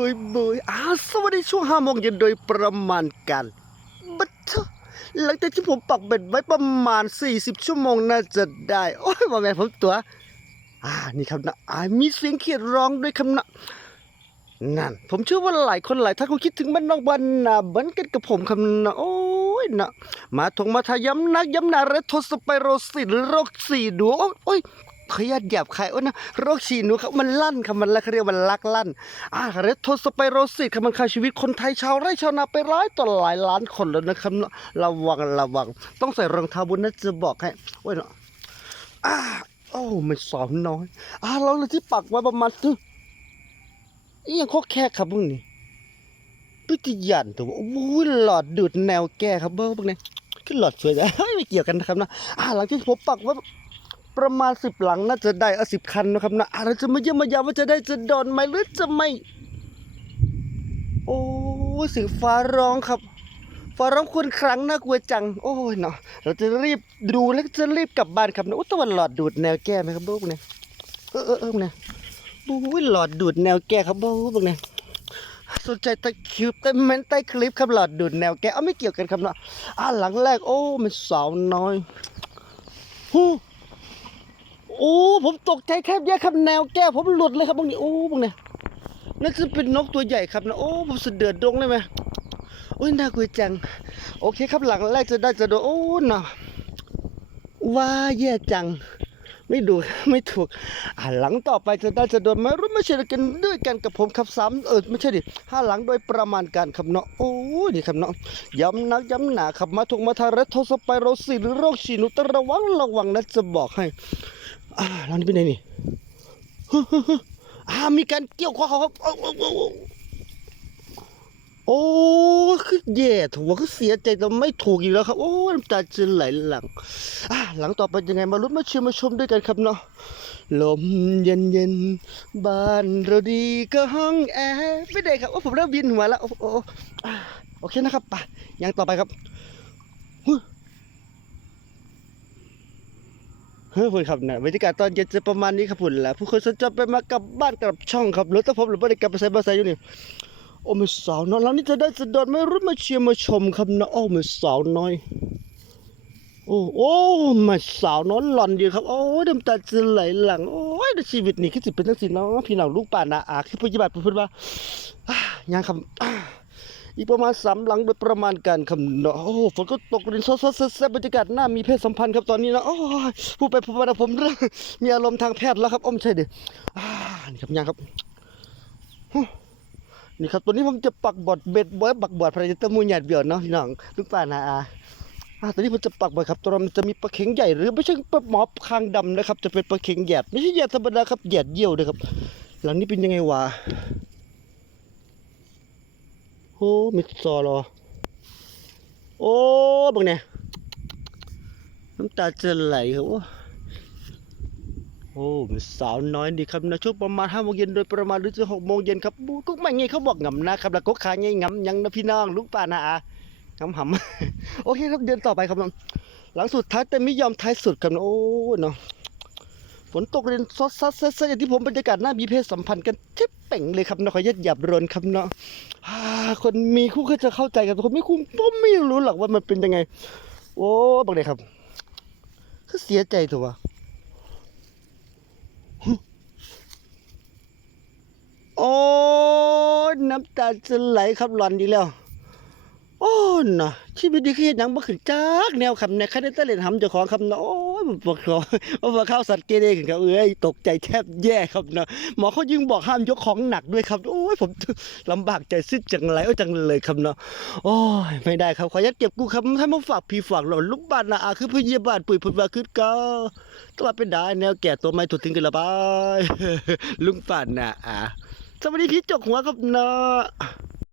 บุยบุยอาสวัสดีช่วงห้าโมงเย็นโดยประมาณกันบัดเถอะหลังจากที่ผมปักเบ็ดไว้ประมาณ 40 ชั่วโมงน่าจะได้ โอ้ยมาแม่ผมตัว อ่า นี่ครับนะอ่ามีเสียงเขียดร้องด้วยครับนะนั่น ผมเชื่อว่าหลายคนหลายท่านคงคิดถึงบ้านนอกบ้านนาเหมือนกันกับผมครับนะโอ้ยนะมาทงมาทาย้ำนักย้ำนาเรโทสไปโรสิตหรือโรคสีดูโอ้ยโอ้ย ขออนุญาตหยาบคายโอ้ยนะโรคฉีหนูครับมันลั่นครับมันล้วเขาเรียกว่ามันลักลั่นอ่าเรโทสไปโรสิตครับมันฆ่าชีวิตคนไทยชาวไร่ชาวนาไปร้อยต่อหลายล้านคนแล้วนะครับระวังระวัง ต้องใส่รองเท้าบุญนะจะบอกให้โอ้ยนะอ่าโอ้มันสอนน้อยอ่าเราเลยที่ปักไว้ประมาณตึ้งอีหยังโคกแค่ครับมึงนี่พิธียันตัวโอ้ยหลอดดูดแนวแก้ครับเบิ้งพวกนี้ขึ้นหลอดสวยจ้ะไม่เกี่ยวกันนะครับนะอ่าหลังที่ผมปักไว่า ประมาณสิบหลังน่าจะได้เอาสิบคันนะครับนะอ่าเราจะมาเยี่ยมมายามว่าจะได้จะโดนไหมหรือจะไม่ โอ้เสียงฟ้าร้องครับ ฟ้าร้องควรครั้งน่ากลัวจัง โอ้ยเนาะเราจะรีบดูแล้วจะรีบกลับบ้านครับนะโอ้ตะวันหลอดดูดแนวแก้ไหมครับเบิ้งพวกนี้เออเออเออพวกนี้อุ้ยหลอดดูดแนวแก้ครับบู๊พวกนี้สนใจต้คลิปใต้เมนใต้คลิปครับหลอดดูดแนวแก้เอาไม่เกี่ยวกันครับเนาะอ่าหลังแรกโอ้มันสาวน้อยฮู้ ผมตกใจแคบแยกครับแนวแก้ผมหลุดเลยครับพวกนี้โอ้พวกนี้นั่นจะเป็นนกตัวใหญ่ครับนะโอ้ผมสะเดือดดงได้ไหมโอ้ยน่ากลัวจัง โอเคครับหลังแรกจะได้จะโดนโอ้เนาะว่าแย่จัง ไม่ดูไม่ถูก อ่าหลังต่อไปจะได้จะโดนไมารุ่นมาเชียร์กันด้วยกันกับผมครับสามเออไม่ใช่ดิห้าหลังโดยประมาณการครับเนาะโอ้ยนี่ครับเนาะย้ำนักย้ำหนาครับมาถูกมาทารัตโทสไปโรสีหรือโรคฉีนุตระวังระวังนะจะบอกให้ อ่าหลังนี้เป็นไงนี่ฮึ่มๆๆอ่ามีการเกี่ยวข้อเขาครับโอ้โอ้โอ้โอ้โอ้คือแย่ถูกว่าคือเสียใจแต่ไม่ถูกอีกแล้วครับ โอ้น้ำตาจะไหลหลังอะหลังต่อไปยังไงมาลุ้นมาเชียร์มาชมด้วยกันครับเนาะลมเย็นเย็นบ้านเราดีก็ห้องแอร์ไม่ได้ครับโอ้ผมเริ่มวินหัวแล้วโอ้โอ้โอ้อะโอเคนะครับไปยังต่อไปครับฮึ เฮ้ยคุณครับนี่ยบรรยากาศตอนเย็นจะประมาณนี้ครับคุณแหละผู้คนสนใจไปมากับบ้านกลับช่องครับรถถ้าผมหรือไม่ได้กลับไปใส่บาใส่อยู่นี่โอ้ไม่สาวน้อยแล้วนี่จะได้จะโดนไม่รู้มาเชียร์มาชมครับนะโอ้ไม่สาวน้อย โอ้โอ้มาสาวน้อนหล่อนดีครับโอ้ยน้ำตาจะไหลหลังโอ้ยชีวิตนี่คือสิเป็นจังสิเนาะพี่น้องลูกป่านาอาคือพยาบาลพูดว่าอ่ายังคำอ่า อีกประมาณสามหลังโดยประมาณการคำเนาะโอ้ฝนก็ตกรินซอสซแซ่บบรรยากาศน่ามีเพศสัมพันธ์ครับตอนนี้นะโอ้ยพูดไปพูดมาผมเริ่มมีอารมณ์ทางแพทย์แล้วครับอ้อมใช่เดิอ่านี่ครับยังครับนี่ครับตัวนี้ผมจะปักบอดเบ็ดบอยปักบอดพระเจ้ามูหยาดเบียวเนาะพี่น้องลูกป่านาอาอ่าตอนนี้ผมจะปักไว้ครับตัวมันจะมีปลาเข็งใหญ่หรือไม่ใช่ปลาหมอคางดำนะครับ จะเป็นปลาเข็งแหยดไม่ใช่แหยดธรรมดาครับแหยดเยี่ยวเลยครับ หลังนี้เป็นยังไงวะ โอ้มิดซอรอ โอ้บังเนี่ยน้ำตาจะไหลครับโอ้โอ้มันสาวน้อยดีครับนะช่วงประมาณห้าโมงเย็นโดยประมาณหรือจะหกโมงเย็นครับก็ไม่ไงเขาบอกงำนะครับ แล้วก็ขาไงงำยังนะพี่น้องลูกป่านาอาหำหำโอเคครับเดินต่อไปครับน้องหลังสุดท้ายแต่ไม่ยอมท้ายสุดครับโอ้เนาะ ฝนตกเรียนซอสซัดเซอย่างที่ผมบรรยากาศน่ามีเพศสัมพันธ์กันทิบเป่งเลยครับเนาะขอยัดหยับรนครับเนาะอ่าคนมีคู่ก็จะเข้าใจกันคนไม่คู่ผมไม่รู้หรอกว่ามันเป็นยังไง โอ้บักเลยครับคือเสียใจถูกปะโอ้น้ำตาจะไหลครับหลอนดีแล้ว โอ้น่ะ ชีวิตดีขึ้นยังบ่ขึ้นจักแนวคำในคันได้แต่เล่นหำเจ้าของคำเนาะโอ้ยมันบ่ขอว่าเข้าสัตว์เกเรกันครับเอ้ยตกใจแทบแย่ครับเนาะหมอเขายิ่งบอกห้ามยกของหนักด้วยครับโอ้ยผมลำบากใจสิ้นจังไรโอ้ยจังเลยครับเนาะโอ้ยไม่ได้ครับขออนุญาตเก็บกูครับให้มาฝากพี่ฝากหลอนลูกบ้านนาอาคือพยาบาลปุ๋ยผุดว่าคือเก็ตัวเป็นได้แนวแก่ตัวไม่ถูกทิ้งกันละบาย ลุงป่านนาอาสวัสดีพี่จกหัวครับเนาะ